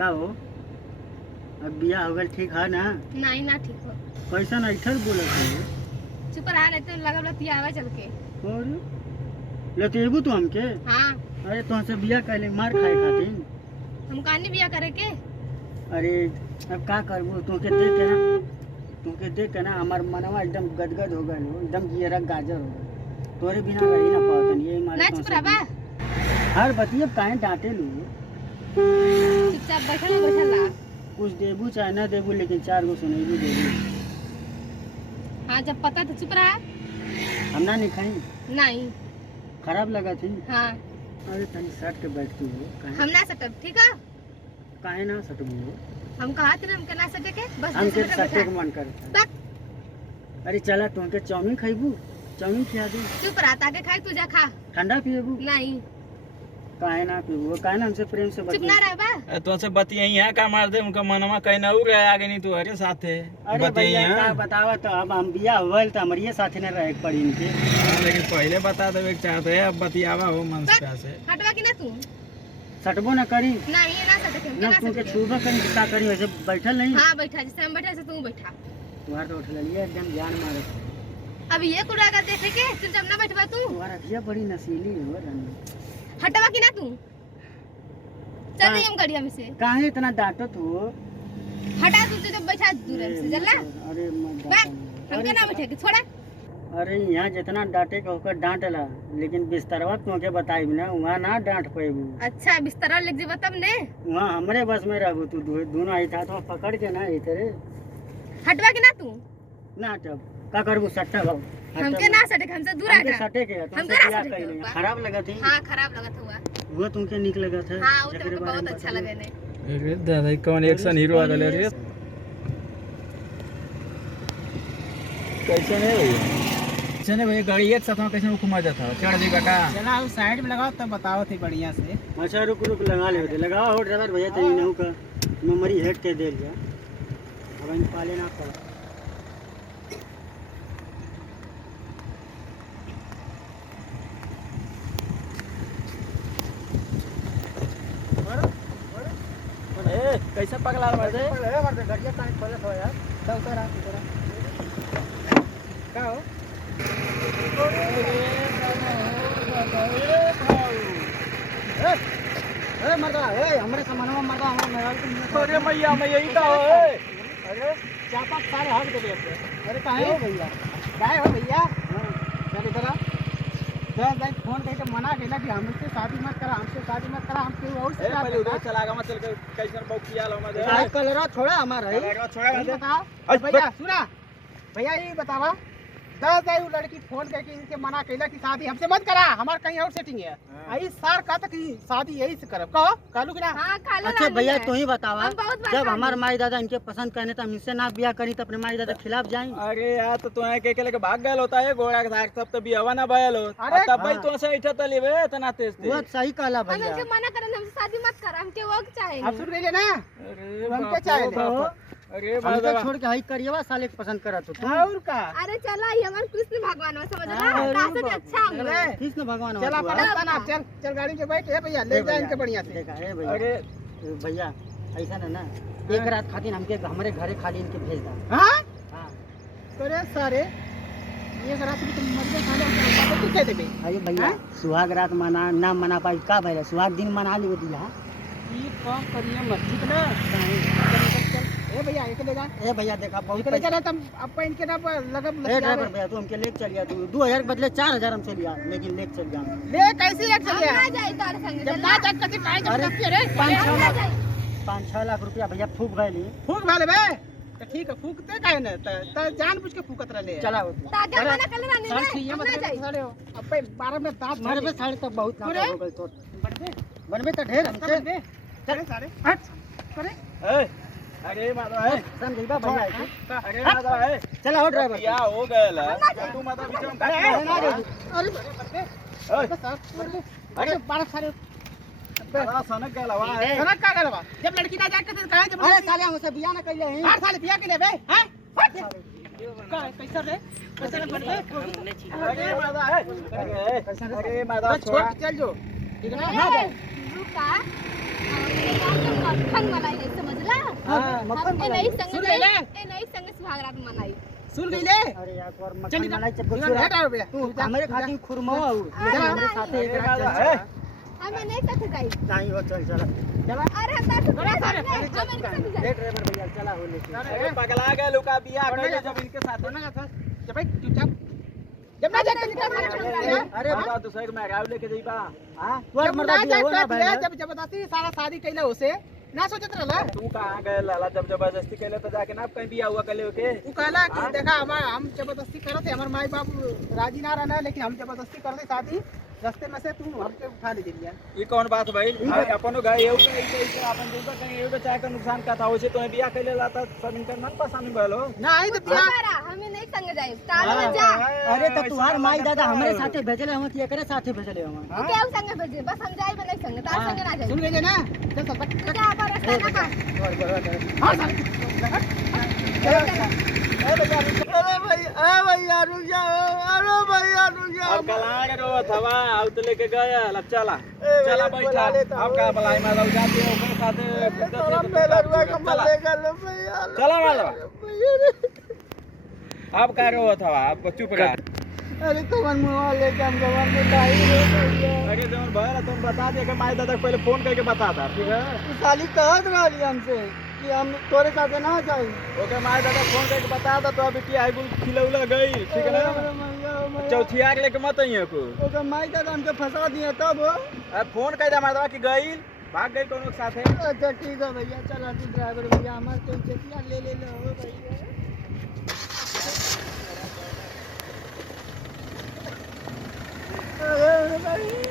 का हो अब बिया हो गल ठीक है ना? नहीं ना ठीक हो। कैसा नहीं ठल बोलत है? चुप रहा नहीं तो लगा लतियावा चल के। और लतेबू तो हमके? हाँ अरे तो हमसे बिया कहले मार खाए खातिर। हम कहानी बिया करे के। अरे अब का करबू तुमके देख के ना हमार मनवा एकदम गदगद हो गल हो, एकदम जियरा गाजर हो गल। तोरे बिना रही ना पावतन ये मारे। ना चुप रहा बा। हर बतिए काहे डांटे लू? चुपचाप बैठल ला। कुछ देबू चाहे ना देबू लेकिन 4 गो सुनेबू देबू। हाँ जब पता तो चुप रहा। हम ना नहीं खाई। नहीं खराब लगा थी। हाँ अरे तनी सट के बैठती हो हम ना सटब ठीक है। काहे ना सटबू? हम कहा थे हम ना सटे के बस हमके जैसे सटे के मन करता। अरे चला तुमके चाउमीन खाइबू? चाउमीन खिया दे। चुप रहा ताके खाई तू जा खा। ठंडा पिएबू? नहीं काहे ना पीबू? काहे ना हमसे प्रेम से चुप ना रह बा। तो से बतियाई है का मार दे उनका मनवा कहीं ना उड़ गया आगे नहीं तो अरे साथे अरे भैया का बतावा तो अब हम बिया होल तो हमारे साथे न रहे पड़ी इनके। लेकिन पहले बता देवे के चाहते है अब बतियावा हो मन से। हटवा की ना तू। सटबो ना करी नहीं ये ना सटे के ना तुमके छूबा करी का करी वैसे बैठल नहीं। हां बैठा जैसे हम बैठा से तू बैठा। तुम्हारा तो उठ लिया एकदम जान मारे। अब ये कुड़ा का देखे के चुपचाप ना बैठवा तू। तुम्हारा धिया बड़ी नसीली हो रन। हटवा की ना तू। चल हम गाड़िया में से। काहे इतना डांटत हो? हटा तू तो बैठा दूर से चलना। अरे मत हमके ना बैठे के छोड़ा। अरे यहाँ जितना डांटे का होकर डांटला लेकिन बिस्तरवा तुमके बताइब ना वहाँ ना डांट पाइबू। अच्छा बिस्तरा लेके जेबा तब ने। वहाँ हमरे बस में रहबू तू दोनों आई था तो पकड़ के ना इतरे। हटवा की ना तू। ना तब का करबू सट्टा भाव हमके ना सटे हमसे दूर हमके हटा। सटे के तुमसे क्या कइले खराब लगत है? हां खराब लगत हुआ। वो तुमके निक लगत है? हां वो तो बहुत अच्छा लगे ने। अरे दादा कौन एक्शन हीरो आ गले रे कैसे नहीं भैया चने भैया गाड़ी एक साथ में कैसे घुमा जाता चढ़ दी बेटा। चला उस साइड में लगाओ तब बताओ थी बढ़िया से। अच्छा रुक लगा ले लगाओ हो ड्राइवर भैया तनी नहु का मेमोरी हेड के दे लिया। अब इन पाले ना कर। कैसे पगला मार दे गाड़िया काहे खोलत हो यार? तो उतरा का हो? ए मर्दा ए हमरे सामानवा मर्दा हमरे मोबाइल को अरे मैया मैं यही का है। अरे चापा सारे हक दे दिए। अरे काहे हो भैया? काहे हो भैया? क्या करा? दस भाई फोन करके मना केला कि हमसे शादी मत करा हम क्यों और से पहले उधर चलागा मत चल के कैसे बहु किया लो मैं काय कलरा छोड़ा हमारा है। छोड़ा ये बताओ भैया सुना भैया ये बतावा 10 भाई लड़की फोन करके इनके मना केला कि शादी हमसे मत करा हमार कहीं और सेटिंग है। आई सार कहता कि शादी यही से करब कहो कालू कि ना। हां कालो। अच्छा भैया तू ही बतावा हम बहुत बार जब हमार माई दादा इनके पसंद करने तो हम इनसे ना बियाह करी तो अपने माई दादा के खिलाफ जाएं। अरे यार तो तू के लेके भाग गए होता है घोड़ा के साथ सब तो बियावा ना भयल हो। अरे तब भाई तू से इठा तली बे इतना तेज वो सही कहला हम भैया। हमसे मना करन हमसे शादी मत कर हमके वो चाहे। अब सुन रही ना अरे हमके चाहे अरे हमके छोड़ के हाई करिएवा साले के पसंद करा तो तू। और का अरे चला ये हमार कृष्ण भगवान में समझ रहा है से अच्छा हम लोग। कृष्ण भगवान चला हुआ। पड़ा ना चल गाड़ी में बैठ ए भैया ले जा इनके बढ़िया से। देखा है भैया। अरे भैया ऐसा ना एक रात खातिर हमके हमारे घरे खाली इनके भेज दा। हां हाँ अरे सारे एक रात में तुम मर गए खाना तो क्या देबे? अरे भैया सुहाग रात मना ना मना पाई का भैया सुहाग दिन मना ली दिया। ये काम करिए मत ठीक ना। ए भैया एक ले जा। ए भैया देखा बहुत इनके ले चला तुम अब इनके ना लगब ए ड्राइवर भैया तू हमके लेके चल गया तू 2000 के बदले 4000 हम चलिया लेकिन लेके चल गया। ले कैसे एक हम चलिए ना जाई तार संग जब ना जा कति काहे जबरदस्ती रे 5-6 लाख रुपया भैया फूक भैली। फूक भाले बे तो ठीक है फूकते काहे न त जानबूझ के फूकत रहले चला ताजा मना कर ना सर नहीं ठीक है हम ना मतलब जाई। सारे अब पे 12 में दांत मारे पे साढ़े तक बहुत नाटक हो गई तो बनबे तो ढेर हमसे चले सारे हट करे ए अरे मादा है समझिबा भैया अरे मादा है चला हो ड्राइवर क्या हो गया तू मादा बीच में अरे अरे 12 सारे बड़ा सनक गया लवा है सनक का गलवा जब लड़की ना जाके तो काहे जब अरे साले हमसे बियाह ना कइले हैं। 8 साल बियाह के ले बे हैं का कैसा रे कैसा रे बनबे? अरे मादा है अरे मादा छोड़ चल जो ठीक है ना। रुका मक्खन मलाई है समझला हाँ, मक्खन हम मलाई। नहीं संग सुन जाई ले। ए नहीं संग सुहाग रात मनाई सुन गई ले अरे यार और चल मक्खन इधर मलाई चल इधर हट आओ भैया तू हमारे खातिर खुरमो आऊ चल, हमारे साथे एक रात चल ए, हमें नहीं साथ जाई नहीं हो चल चल चला अरे हम साथ अरे, जाई अरे, हमें नहीं साथ जाई देख ड्राइवर भैया चला हो लेके अरे पगला गए लोग का बियाह और कर नहीं जब इनके साथ बोलना का था जब भाई चुपचाप जब ना जाए अरे बता दूसरे के मैं गाँव लेके जाइबा हां तोर मर्दा दिया हो ना भाई जब जबरदस्ती सारा शादी कैले उसे ना सोचत रहला तू कहां गए लाला जब जबरदस्ती कैले तो जाके ना कहीं बियाह हुआ कले ओके तू कहला कि देखा हम जबरदस्ती करते हमारे माई बाप राजी ना रहना लेकिन हम जबरदस्ती करते शादी रास्ते में से तू हमके उठा ले दिया ये कौन बात भाई अपन गए एउ के अपन दूसरा कहीं एउ चाहे का नुकसान का था उसे तो बियाह कैले लाता सब इनका मन पसंद भलो ना आई तो बियाह हमारा हमें नहीं संग जाई ताल में जा अरे तो तुहार माई दादा हमारे साथे भेजले हम एकरे साथे भेजले हम तू क्या संग भेजे बस हम जाई नहीं संग ताल संग ना जाई सुन गए ना चल सब तू जा पर रास्ता ना का हां अरे भैया रुक जाओ अरे भैया रुक अब कला के रो थवा आउ तो लेके गया लब चला चला बैठा अब का बलाई में लग जाते हो के साथ चला वाला अब का रो थवा अब चुप रह अरे तुमन मुंह लेके हम जवान में काई रे भैया अरे जवन भैया तुम बता दे कि माई दादा को पहले फोन करके बता था ठीक है तू साली कहत रहली हमसे कि हम तोरे साथे ना जाई ओके माई दादा फोन करके बता था तो अभी क्या आई बुल खिलौला गई ठीक है ना चौथिया के लेके मत आइए को ओके माई दादा हमके फंसा दिए तब अब फोन कर दे माई दादा की गई भाग गई कोनो के साथे अच्छा ठीक है भैया चला तू ड्राइवर भैया हमारे तो चेतिया ले ले हो भैया अरे भाई